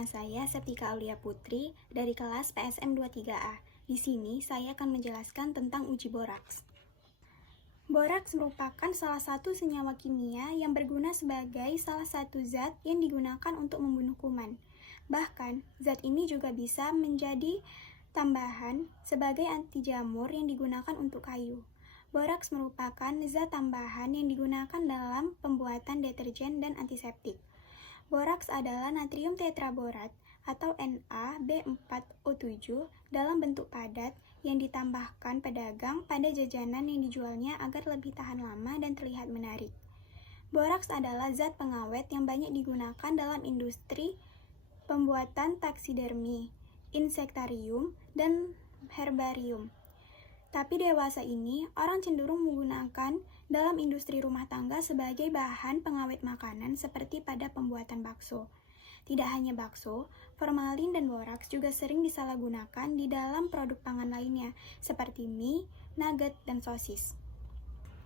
Nama saya Septika Aulia Putri dari kelas PSM 23A. Di sini saya akan menjelaskan tentang uji boraks. Boraks merupakan salah satu senyawa kimia yang berguna sebagai salah satu zat yang digunakan untuk membunuh kuman. Bahkan, zat ini juga bisa menjadi tambahan sebagai anti jamur yang digunakan untuk kayu. Boraks merupakan zat tambahan yang digunakan dalam pembuatan deterjen dan antiseptik. Boraks adalah natrium tetraborat atau Na-B4O7 dalam bentuk padat yang ditambahkan pedagang pada jajanan yang dijualnya agar lebih tahan lama dan terlihat menarik. Boraks adalah zat pengawet yang banyak digunakan dalam industri pembuatan taksidermi, insektarium, dan herbarium. Tapi dewasa ini, orang cenderung menggunakan dalam industri rumah tangga sebagai bahan pengawet makanan seperti pada pembuatan bakso. Tidak hanya bakso, formalin dan boraks juga sering disalahgunakan di dalam produk pangan lainnya, seperti mie, nugget, dan sosis.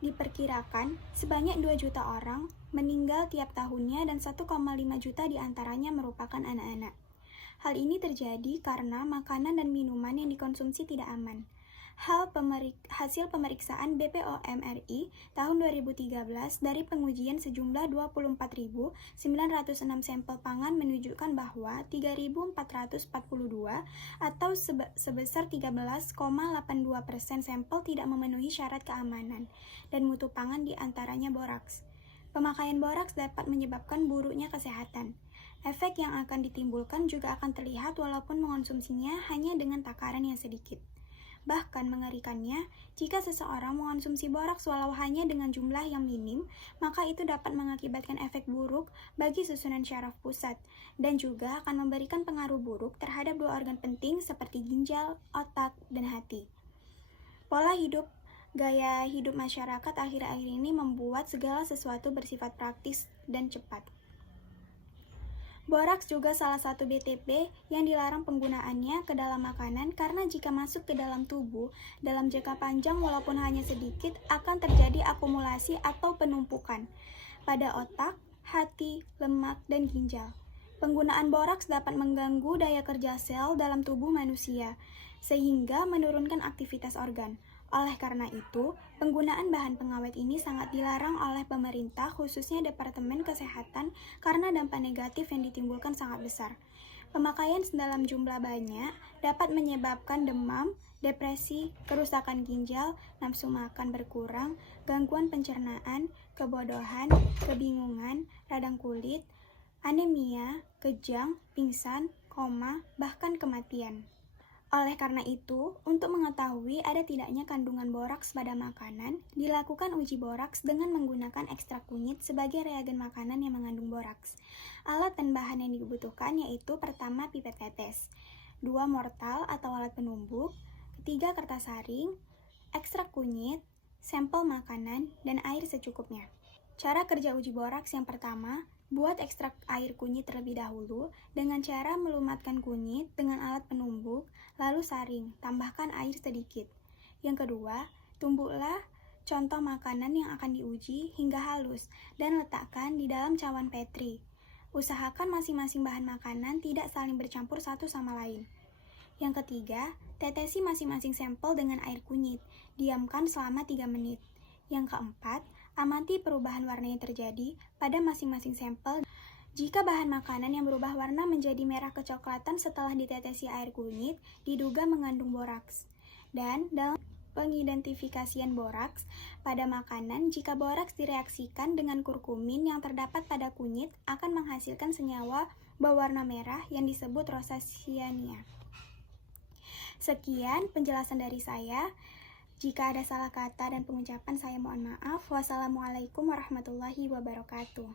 Diperkirakan, sebanyak 2 juta orang meninggal tiap tahunnya dan 1,5 juta diantaranya merupakan anak-anak. Hal ini terjadi karena makanan dan minuman yang dikonsumsi tidak aman. Hasil pemeriksaan BPOM RI tahun 2013 dari pengujian sejumlah 24.906 sampel pangan menunjukkan bahwa 3.442 atau sebesar 13,82% sampel tidak memenuhi syarat keamanan dan mutu pangan diantaranya boraks. Pemakaian boraks dapat menyebabkan buruknya kesehatan. Efek yang akan ditimbulkan juga akan terlihat walaupun mengonsumsinya hanya dengan takaran yang sedikit. Bahkan mengerikannya, jika seseorang mengonsumsi boraks walau hanya dengan jumlah yang minim, maka itu dapat mengakibatkan efek buruk bagi susunan syaraf pusat dan juga akan memberikan pengaruh buruk terhadap 2 organ penting seperti ginjal, otak, dan hati. Gaya hidup masyarakat akhir-akhir ini membuat segala sesuatu bersifat praktis dan cepat. Boraks juga salah satu BTP yang dilarang penggunaannya ke dalam makanan karena jika masuk ke dalam tubuh dalam jangka panjang walaupun hanya sedikit akan terjadi akumulasi atau penumpukan pada otak, hati, lemak, dan ginjal. Penggunaan boraks dapat mengganggu daya kerja sel dalam tubuh manusia sehingga menurunkan aktivitas organ. Oleh karena itu, penggunaan bahan pengawet ini sangat dilarang oleh pemerintah, khususnya Departemen Kesehatan, karena dampak negatif yang ditimbulkan sangat besar. Pemakaian dalam jumlah banyak dapat menyebabkan demam, depresi, kerusakan ginjal, nafsu makan berkurang, gangguan pencernaan, kebodohan, kebingungan, radang kulit, anemia, kejang, pingsan, koma, bahkan kematian. Oleh karena itu, untuk mengetahui ada tidaknya kandungan boraks pada makanan, dilakukan uji boraks dengan menggunakan ekstrak kunyit sebagai reagen makanan yang mengandung boraks. Alat dan bahan yang dibutuhkan yaitu pertama pipet tetes, 2 mortal atau alat penumbuk, 3 kertas saring, ekstrak kunyit, sampel makanan, dan air secukupnya. Cara kerja uji boraks yang pertama, buat ekstrak air kunyit terlebih dahulu dengan cara melumatkan kunyit dengan alat penumbuk, lalu saring, tambahkan air sedikit. Yang kedua, tumbuklah contoh makanan yang akan diuji hingga halus dan letakkan di dalam cawan Petri. Usahakan masing-masing bahan makanan tidak saling bercampur satu sama lain. Yang ketiga, tetesi masing-masing sampel dengan air kunyit, diamkan selama 3 menit. Yang keempat, amati perubahan warna yang terjadi pada masing-masing sampel. Jika bahan makanan yang berubah warna menjadi merah kecoklatan setelah ditetesi air kunyit, diduga mengandung boraks. Dan dalam pengidentifikasian boraks pada makanan, jika boraks direaksikan dengan kurkumin yang terdapat pada kunyit akan menghasilkan senyawa berwarna merah yang disebut rosacea. Sekian penjelasan dari saya. Jika ada salah kata dan pengucapan, saya mohon maaf. Wassalamualaikum warahmatullahi wabarakatuh.